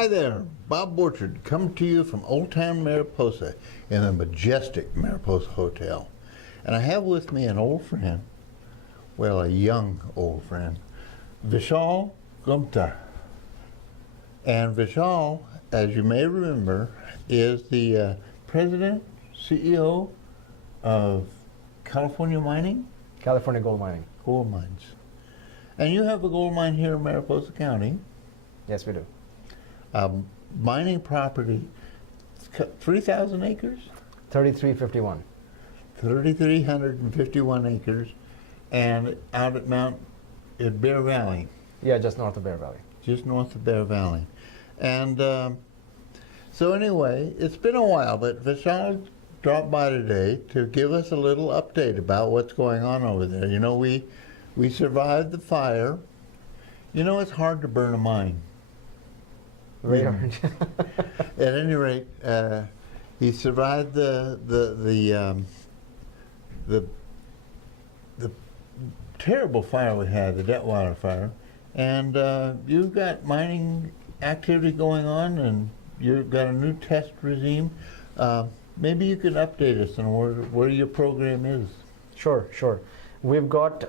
Hi there, Bob Borchard, come to you from Old Town Mariposa in the majestic Mariposa Hotel. And I have with me an old friend, well, a young old friend, Vishal Gupta. And Vishal, as you may remember, is the president, CEO of California Mining? California Gold Mining. Gold mines. And you have a gold mine here in Mariposa County. Yes, we do. Mining property, 3,000 acres? 3351. 3,351 acres, and out at Bear Valley. Yeah, just north of Bear Valley. Just north of Bear Valley. And so anyway, it's been a while, but Vishal dropped by today to give us a little update about what's going on over there. You know, we survived the fire. You know, it's hard to burn a mine. Very hard. At any rate, he survived the terrible fire we had, the Detweiler fire, and you've got mining activity going on, and you've got a new test regime. Maybe you could update us on where your program is. Sure. We've got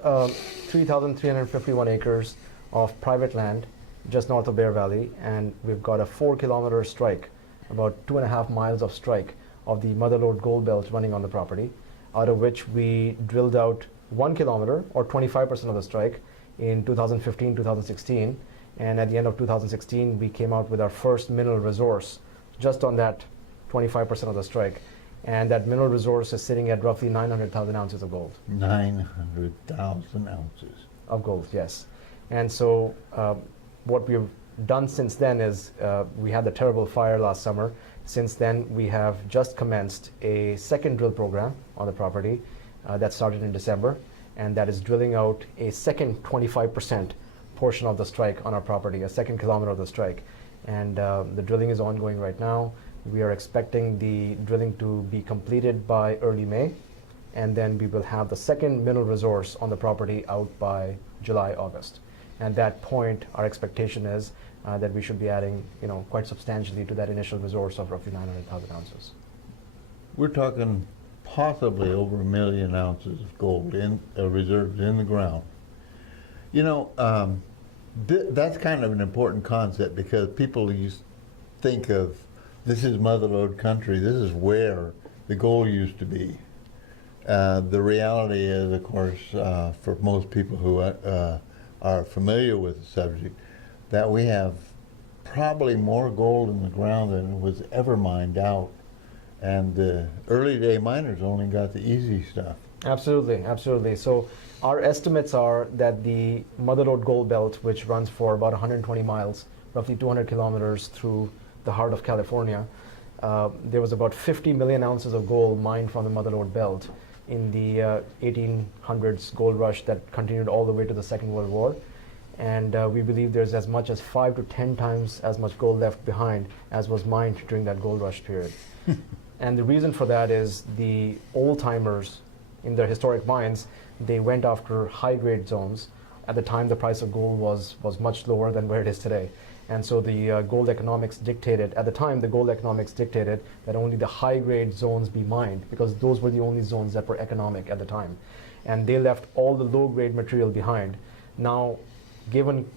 3,351 acres of private land just north of Bear Valley, and we've got a 4-kilometer strike, about 2.5 miles of strike of the Mother Lode gold belt running on the property, out of which we drilled out 1 kilometer or 25% of the strike in 2015, 2016, and at the end of 2016 we came out with our first mineral resource just on that 25% of the strike, and that mineral resource is sitting at roughly 900,000 ounces of gold. 900,000 ounces. Of gold, yes. And so what we've done since then is we had the terrible fire last summer. Since then, we have just commenced a second drill program on the property that started in December, and that is drilling out a second 25% portion of the strike on our property, a second kilometer of the strike. And the drilling is ongoing right now. We are expecting the drilling to be completed by early May, and then we will have the second mineral resource on the property out by July, August. At that point, our expectation is that we should be adding, quite substantially to that initial resource of roughly 900,000 ounces. We're talking possibly over 1 million ounces of gold in reserves in the ground. You know, that's kind of an important concept, because people think of this is Mother Lode country. This is where the gold used to be. The reality is, of course, for most people who are familiar with the subject, that we have probably more gold in the ground than was ever mined out. And the early day miners only got the easy stuff. Absolutely. So our estimates are that the Mother Lode gold belt, which runs for about 120 miles, roughly 200 kilometers through the heart of California, there was about 50 million ounces of gold mined from the Mother Lode belt in the 1800s gold rush that continued all the way to the Second World War. And we believe there's as much as 5 to 10 times as much gold left behind as was mined during that gold rush period. And the reason for that is the old-timers in their historic mines, they went after high-grade zones. At the time, the price of gold was much lower than where it is today. And so the gold economics dictated, at the time, the gold economics dictated that only the high-grade zones be mined, because those were the only zones that were economic at the time. And they left all the low-grade material behind. Now, given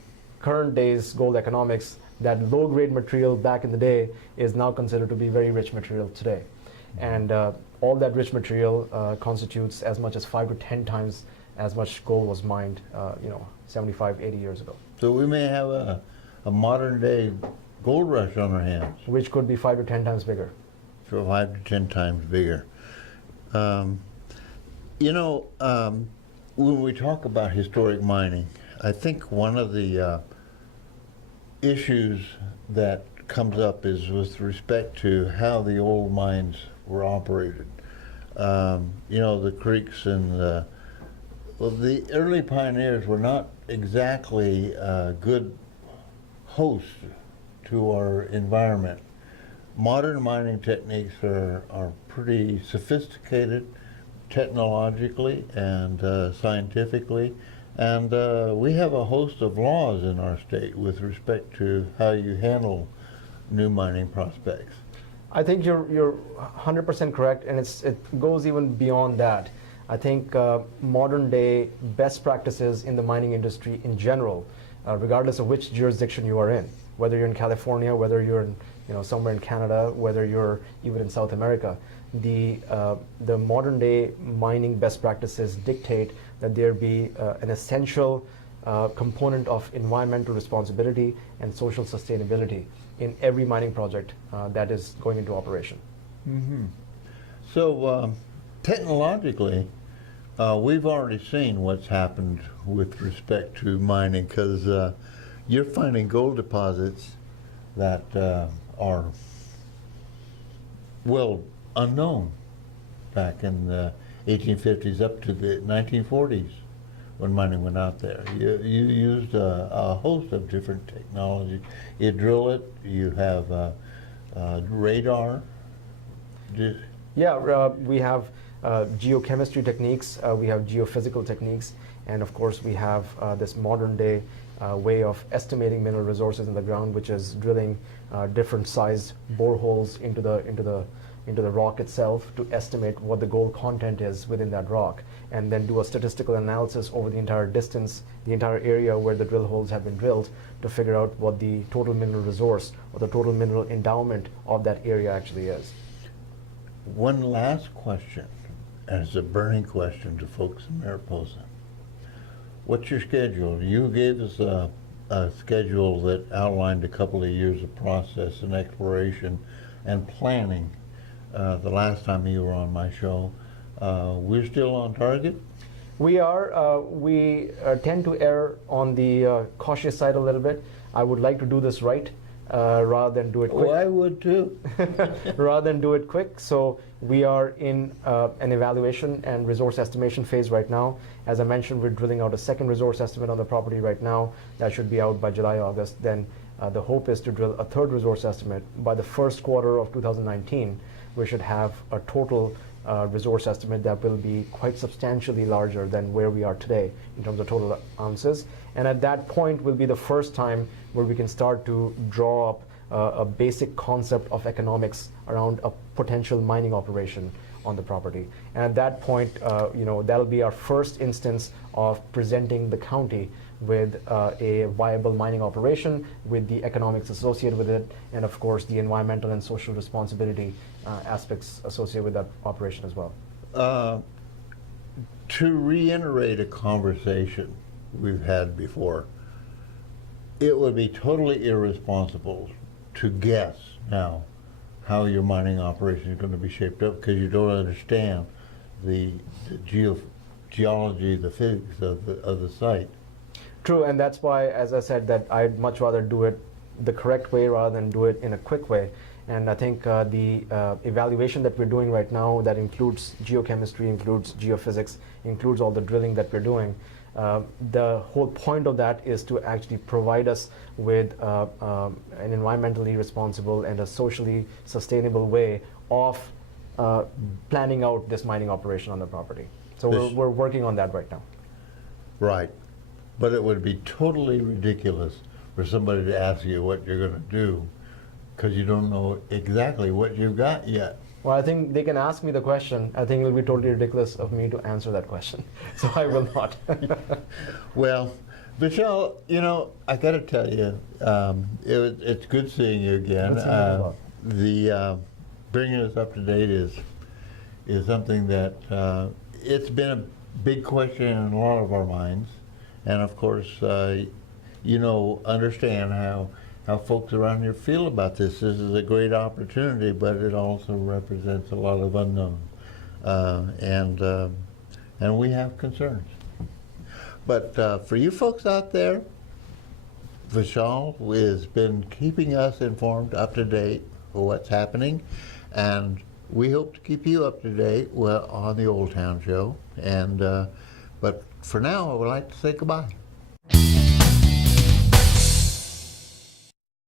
current days gold economics, that low-grade material back in the day is now considered to be very rich material today. And all that rich material constitutes as much as 5 to 10 times as much gold was mined 75, 80 years ago. So we may have a modern day gold rush on our hands. Which could be 5 to 10 times bigger. So 5 to 10 times bigger. When we talk about historic mining, I think one of the issues that comes up is with respect to how the old mines were operated. The creeks and the early pioneers were not exactly good hosts to our environment. Modern mining techniques are pretty sophisticated technologically and scientifically, and we have a host of laws in our state with respect to how you handle new mining prospects. I think you're 100% correct, and it goes even beyond that. I think modern day best practices in the mining industry in general, regardless of which jurisdiction you are in, whether you're in California, whether you're in, somewhere in Canada, whether you're even in South America, the modern day mining best practices dictate that there be an essential component of environmental responsibility and social sustainability in every mining project that is going into operation. Mm-hmm. So technologically, we've already seen what's happened with respect to mining, because you're finding gold deposits that are, well, unknown back in the 1850s up to the 1940s when mining went out there. You used a host of different technology. You drill it, you have radar. Yeah, we have geochemistry techniques, we have geophysical techniques, and of course we have this modern day way of estimating mineral resources in the ground, which is drilling different sized boreholes into the rock itself to estimate what the gold content is within that rock, and then do a statistical analysis over the entire distance, the entire area where the drill holes have been drilled, to figure out what the total mineral resource or the total mineral endowment of that area actually is. One last question, as a burning question to folks in Mariposa. What's your schedule? You gave us a schedule that outlined a couple of years of process and exploration and planning the last time you were on my show. We're still on target? We are. We tend to err on the cautious side a little bit. I would like to do this right rather than do it quick. Oh, I would too. Rather than do it quick. So we are in an evaluation and resource estimation phase right now. As I mentioned, we're drilling out a second resource estimate on the property right now. That should be out by July, August. Then the hope is to drill a third resource estimate by the first quarter of 2019. We should have a total resource estimate that will be quite substantially larger than where we are today in terms of total ounces. And at that point will be the first time where we can start to draw up a basic concept of economics around a potential mining operation on the property. And at that point, that'll be our first instance of presenting the county with a viable mining operation, with the economics associated with it, and of course the environmental and social responsibility aspects associated with that operation as well. To reiterate a conversation we've had before, it would be totally irresponsible to guess now how your mining operation is going to be shaped up, because you don't understand the geology, the physics of the site. True, and that's why, as I said, that I'd much rather do it the correct way rather than do it in a quick way. And I think the evaluation that we're doing right now, that includes geochemistry, includes geophysics, includes all the drilling that we're doing, the whole point of that is to actually provide us with an environmentally responsible and a socially sustainable way of planning out this mining operation on the property. So we're working on that right now. Right. But it would be totally ridiculous for somebody to ask you what you're going to do, because you don't know exactly what you've got yet. Well, I think they can ask me the question. I think it will be totally ridiculous of me to answer that question. So I will not. Well, Vishal, I got to tell you, it's good seeing you again. Bringing us up to date is something that it's been a big question in a lot of our minds. And of course, understand how folks around here feel about this. This is a great opportunity, but it also represents a lot of unknown, and we have concerns. But for you folks out there, Vishal has been keeping us informed, up to date with what's happening, and we hope to keep you up to date on the Old Town Show. And but for now, I would like to say goodbye.